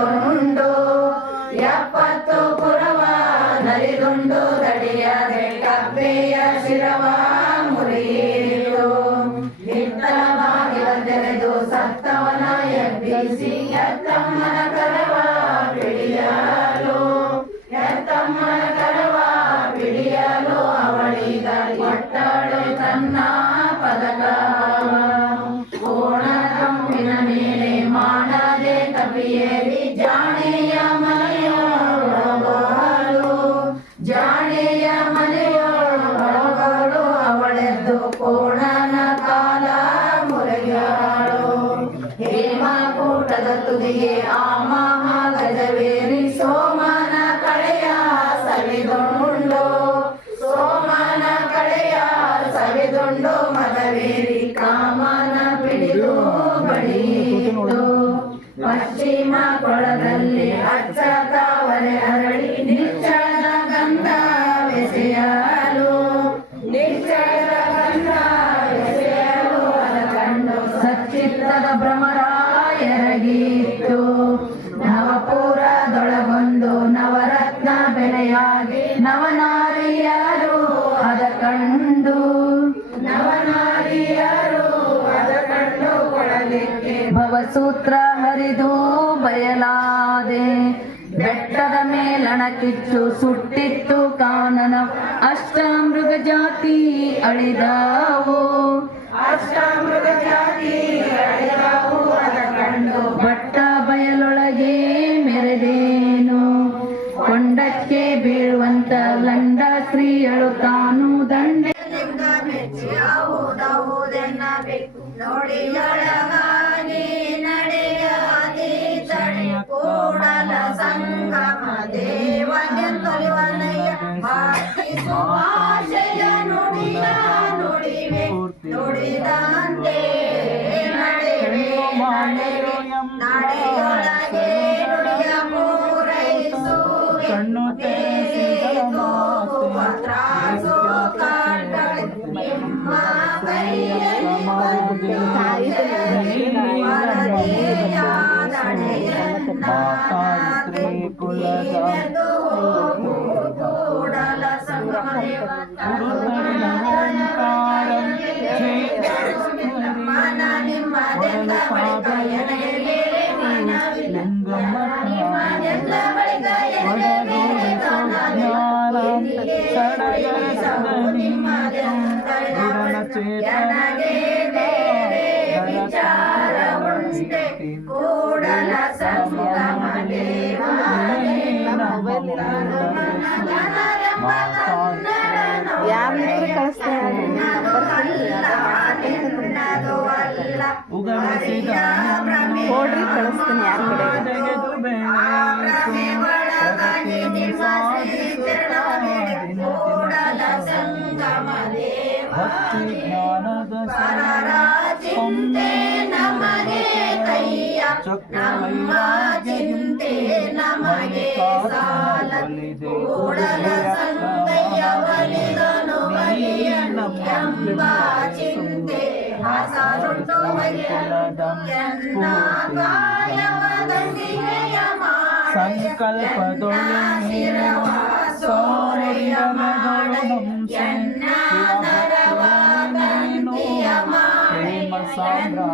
ನಲಿದುಂಡು ಎಪ್ಪತ್ತು ಪುರವ ನಲಿದುಂಡು ಪಶ್ಚಿಮ ಕೊಳದಲ್ಲಿ ಅಚ್ಚ ತಾವರೆ ಅರಳಿ ಹರಿದು ಬಯಲಾದೆ, ಬೆಟ್ಟದ ಮೇಲಣಕಿಟ್ಟು ಸುಟ್ಟಿತ್ತು ಕಾನನ. ಅಷ್ಟಾಮೃಗ ಜಾತಿ ಅಳಿದಾವು. ಅಷ್ಟಾಮೃಗ ಜಾತಿ ಕಂಡು ಬಟ್ಟ ಬಯಲೊಳಗೆ ಮೆರೆದೇನು. ಕೊಂಡಕ್ಕೆ ಬೀಳುವಂತ ಲಂಡ ಸ್ತ್ರೀಯಳು ತಾನು ದಂಡೆ. ಮೆಚ್ಚಿ ನೋಡಿ ದೇವನೆಂದೊಲಿವನಯ್ಯ ಭಕ್ತಿ ಸುಭಾಷೆಯ ನುಡಿಯ ನುಡಿವೆ ನುಡಿದಂತೆ ನಡೆವೆ ನಡೆವೆ ನಡೆಯೊಳಗೆ ನುಡಿಯ ಪೂರೈಸು ಕಣ್ಣು ತ್ರಾಸು ಕಾಟಳಿ ನಿಮ್ಮ ಕೈಯಲ್ಲಿ ಬಂದು ನಡೆಯ ನಡೆಯ Nikola Dam. ಯಾರು ಕಳಿಸ್ತಾರೆ ನೋಡ್ರಿ ಕಳಿಸ್ತೀನಿ ಯಾರ ಕಡೆ ನಮಗೆ ಕೈಯ ನಮ್ಮ ಚಿಂತೆ ನಮಗೆ ಸಾ ಬಲಿದೆ ಸಂಕಲ್ಪದೊಳಿ ಸೋರೆಯ ಪ್ರೇಮ ಸಾಮ್ರಾಜ್ಯ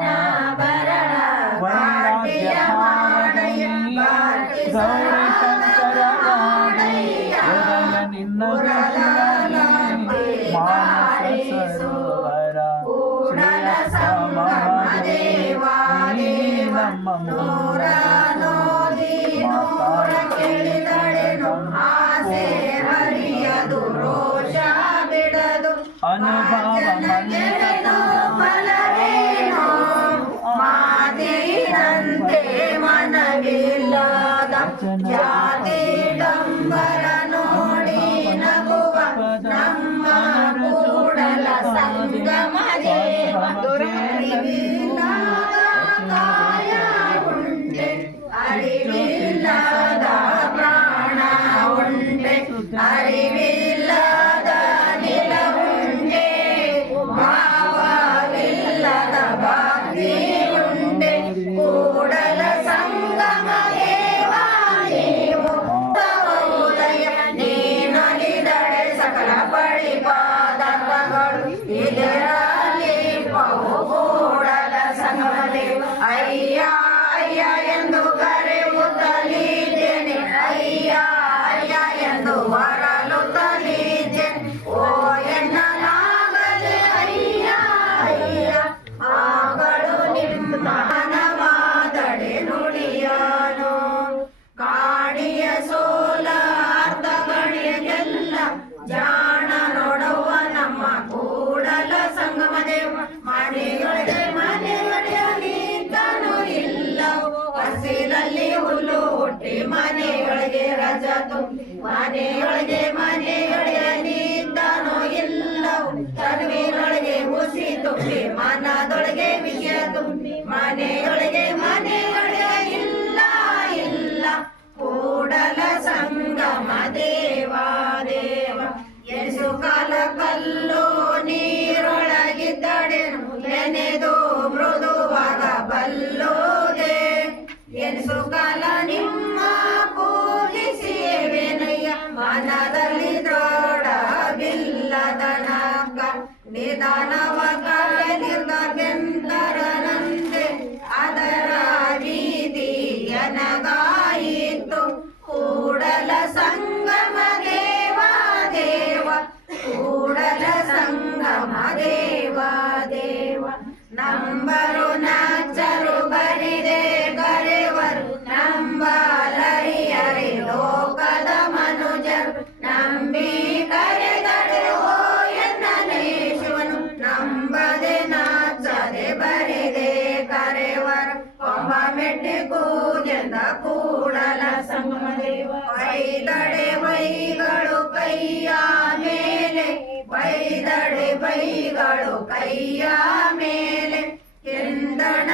ಬಾಳು ಕೈಯ ಮೇಲೆ ಎಂದಣ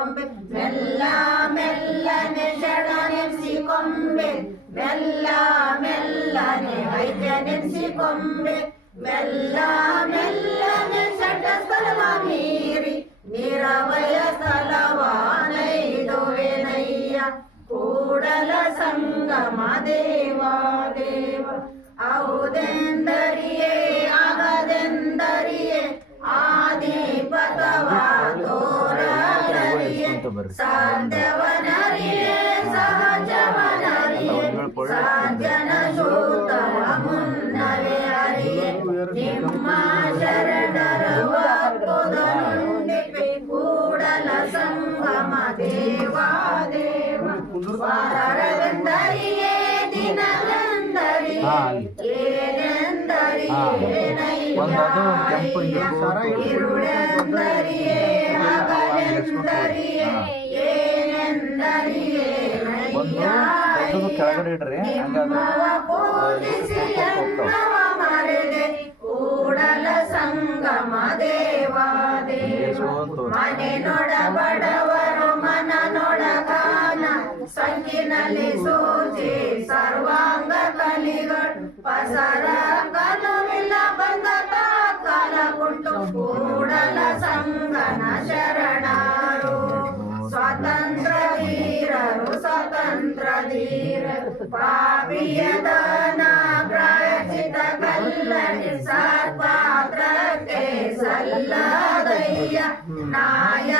കൊമ്പിൽ മെല്ല മെല്ലനെ ഷടാനെൻസി കൊമ്പിൽ മെല്ല മെല്ലനെ വൈദ്യനെൻസി കൊമ്പിൽ മെല്ല മെല്ലനെ ഷഡ സ്ഥലമ മീറി നിറവയ സ്ഥലവാനൈതുവേനയ്യ சார்ந்தவர் ಒಂದು ಕೆಂಪು ಇರುಳೆಂದರಿಯೇ ಒಂದು ಬೆಟ್ಟದ ಕೆಳಗಡೆ ಇಡ್ರಿ ಹಂಗಾದ್ರೆ ಕೂಡಲ ಸಂಗಮ ದೇವಾದೇವ ಮನೆ ಮನ ನೋಡಗಾನ ಸಂಗಿನಲ್ಲಿ ಸೂಚಿ ಸರ್ವಾಂಗ ಕಲಿಗಳು ಪಸರ ಕಲವಿಲ್ಲ ಬಂದ ಕಾಲ ಕೊಟ್ಟು ಕೂಡಲ ಸಂಗ पापीयतना प्रायचित कल्लनि सर्वात्र के सल्लदय्य नाय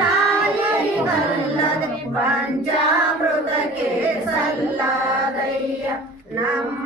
नाय कल्लद पञ्चामृत के सल्लदय्य नम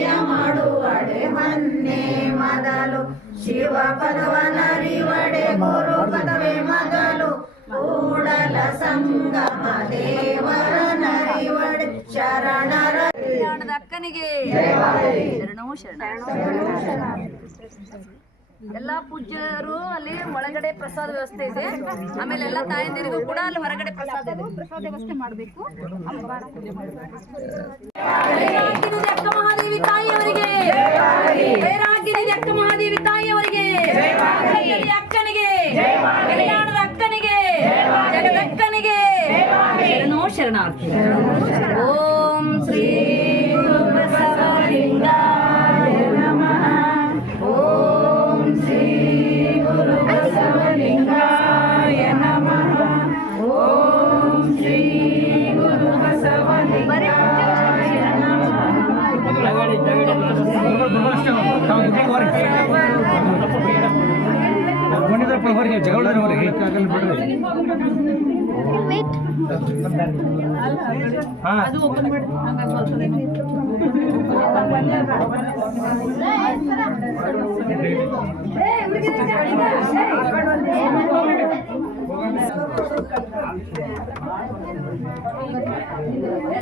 ತೊಡುಗೆಯ ಮಾಡುವಡೆ ಮನ್ನೆ ಮೊದಲು. ಶಿವ ಪದವನರಿವಡೆ ಗುರು ಪದವೇ ಮೊದಲು. ಕೂಡಲ ಸಂಗಮ ದೇವರ ನರಿವಡೆ ಶರಣರ ಅಕ್ಕನಿಗೆ. ಶರಣು ಶರಣ. ಎಲ್ಲಾ ಪೂಜ್ಯರು ಅಲ್ಲಿ ಒಳಗಡೆ ಪ್ರಸಾದ ವ್ಯವಸ್ಥೆ ಇದೆ. ಆಮೇಲೆ ಎಲ್ಲಾ ತಾಯಂದಿರಿಗೂ ಕೂಡ ಅಲ್ಲಿ ಹೊರಗಡೆ ಪ್ರಸಾದ ಇದೆ. ಪ್ರಸಾದ ವ್ಯವಸ್ಥೆ ಮಾಡಬೇಕು. ಮಹಾದೇವಿ ತಾಯಿಯವರಿಗೆ. ಹೊರಗೆ ಜಗಳ ಹೊರಗೆ ಹಾ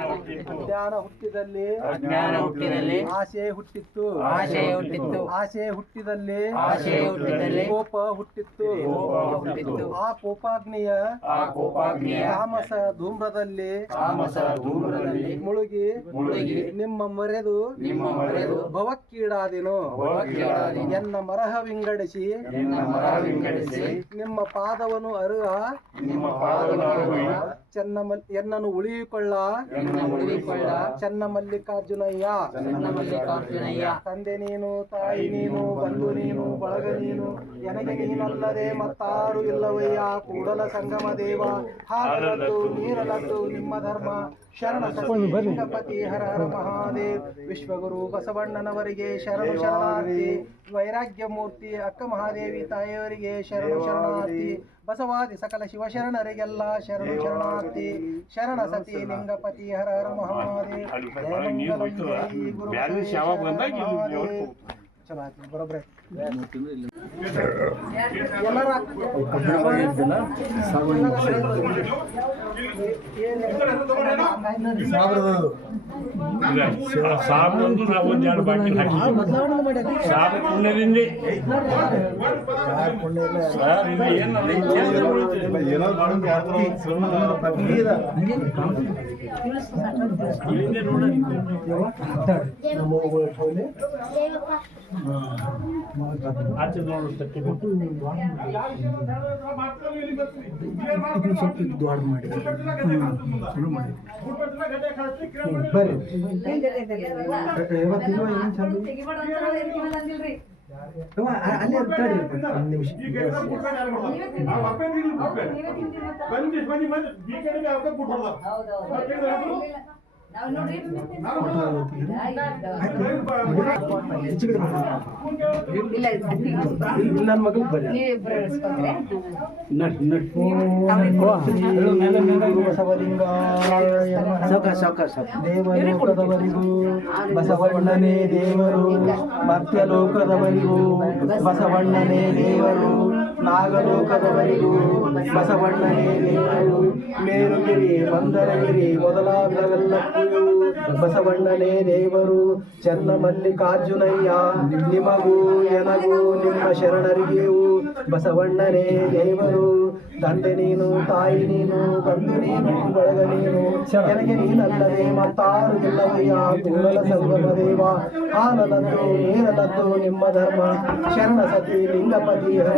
ಅಜ್ಞಾನ ಹುಟ್ಟಿದಲ್ಲಿ ಅಜ್ಞಾನ ಹುಟ್ಟಿದಲ್ಲಿ ಆಸೆ ಹುಟ್ಟಿತ್ತು. ಆಸೆ ಹುಟ್ಟಿತ್ತು. ಆಸೆ ಹುಟ್ಟಿದಲ್ಲಿ ಆಸೆ ಹುಟ್ಟಿದಲ್ಲಿ ಕೋಪ ಹುಟ್ಟಿತ್ತು. ಕೋಪ ಹುಟ್ಟಿತ್ತು. ಆ ಕೋಪಾಗ್ನಿಯ ಆ ಕೋಪಾಗ್ನಿಯ ತಾಮಸ ಧೂಮ್ರದಲ್ಲಿ ತಾಮಸ ಧೂಮ್ರದಲ್ಲಿ ಮುಳುಗಿ ಮುಳುಗಿ ನಿಮ್ಮ ಮರೆದು ನಿಮ್ಮ ಮರೆದು ಭವಕ್ಕೀಡಾದೆನು. ಭವಕ್ಕೀಡಾದೆನು. ಎನ್ನ ಮರಹ ವಿಂಗಡಿಸಿ ನಿನ್ನ ಮರ ವಿಂಗಡಿಸಿ ನಿಮ್ಮ ಪಾದವನ್ನು ಅರುವ ನಿಮ್ಮ ಪಾದವನ್ನು ಅರುಹ ಚೆನ್ನ ಎನ್ನನು ಉಳಿಯಿಕೊಳ್ಳ ಉಳಿಯಿಕೊಳ್ಳ ಚನ್ನ ಮಲ್ಲಿಕಾರ್ಜುನಯ್ಯ ತಂದೆ ನೀನು ತಾಯಿ ನೀನು ಬಂಧು ನೀನು ಬಳಗ ನೀನು ಎನಗೆ ನೀನಲ್ಲದೆ ಮತ್ತಾರು ಇಲ್ಲವಯ್ಯ. ಕೂಡಲ ಸಂಗಮ ದೇವ. ಹಾಲದ್ದು ನೀರಲದ್ದು ನಿಮ್ಮ ಧರ್ಮ. ಶರಣ ಸತಿ ಹರ ಹರ ಮಹಾದೇವ್. ವಿಶ್ವಗುರು ಬಸವಣ್ಣನವರಿಗೆ ಶರಣು ಶರಣಾರ್ಥಿ. ವೈರಾಗ್ಯ ಮೂರ್ತಿ ಅಕ್ಕ ಮಹಾದೇವಿ ತಾಯಿಯವರಿಗೆ ಶರಣು ಶರಣಾರ್ಥಿ. ಬಸವಾದಿ ಸಕಲ ಶಿವಶರಣರಿಗೆಲ್ಲ ಶರಣ ಶರಣಾರ್ಥಿ ಶರಣ ಸತಿ ಲಿಂಗಪತಿ ಹರ ಹರ ಮಹಾಮಾರಿ. ಚಲೋ ಆಯ್ತು ಬರೋಬ್ರೆ. ಎಲ್ಲರ ಸಾಬೂನು ನಾವು ಒಂದು ಎರಡು ಬಾಟಲ್ ಹಾಕಿ. ಸಾಬೂನಿಂದ ಸರ್ ಇದು ಏನು ಆಚೆ ಮಾಡಿ. ಶುರು ಮಾಡಿ. ಬರ್ರಿ ಇವತ್ತಿನ ಏನು ಚಂದ ಅಲ್ಲೇ ತಡ್ರಿ ಒಂದು ನಿಮಿಷ. ಬಂದು ಬಂದು ಈ ಕಡೆ ಅವ್ರಿಗೆ ಬಿಟ್ಟು ದೇವಲೋಕದವರಿಗೂ ಬಸವಣ್ಣನೇ ದೇವರು ಮರ್ತ್ಯಲೋಕದವರಿಗೂ ಬಸವಣ್ಣನೇ ದೇವರು. ನಾಗಲೋಕದವರಿಗೂ ಬಸವಣ್ಣನೇ ಮೇರುಗಿರಿ ಮಂದರಗಿರಿ ಮೊದಲಾದವೆಲ್ಲಕ್ಕೂ ಬಸವಣ್ಣನೇ ದೇವರು. ಚನ್ನ ಮಲ್ಲಿಕಾರ್ಜುನಯ್ಯ ನಿಮಗೂ, ಎನಗೂ, ನಿಮ್ಮ ಶರಣರಿಗೆಯೂ ಬಸವಣ್ಣನೇ ದೇವರು. ತಂದೆ ನೀನು ತಾಯಿ ನೀನು ಬಂಧು ನೀನು ಬಳಗ ನೀನು ನನಗೆ ನೀನಲ್ಲದೆ ಮತ್ತಾರು ಇಲ್ಲವಯ್ಯ ಕೂಡಲ ಸಂಗಮ ದೇವ ಹಾಲನದ್ದು ನೀರನದ್ದು ನಿಮ್ಮ ಧರ್ಮ ಶರಣ ಸತಿ ಲಿಂಗಪತಿ ಹರ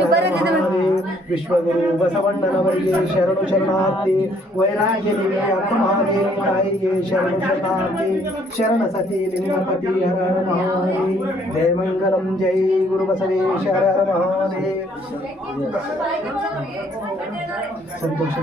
ಮಹಾದೇವ್. ವಿಶ್ವಗುರು ಬಸವಣ್ಣನವರಿಗೆ ಶರಣು ಶರಣಾರ್ಥಿ ವೈರಾಗ್ಯ ನಿಮಗೆ ಅಕ್ಕ ಮಹಾದೇವ ತಾಯಿಗೆ ಶರಣು ಶರಣಾರ್ಥಿ ಶರಣ ಸತಿ ಲಿಂಗಪತಿ ಹರ ಹರ ಮಹಾದೇವ್ ಜಯ ಮಂಗಲಂ ಜೈ ಗುರು ಬಸವೇಶ ಹರ ಹರ ಮಹಾದೇವ್ ಸಂತೋಷ.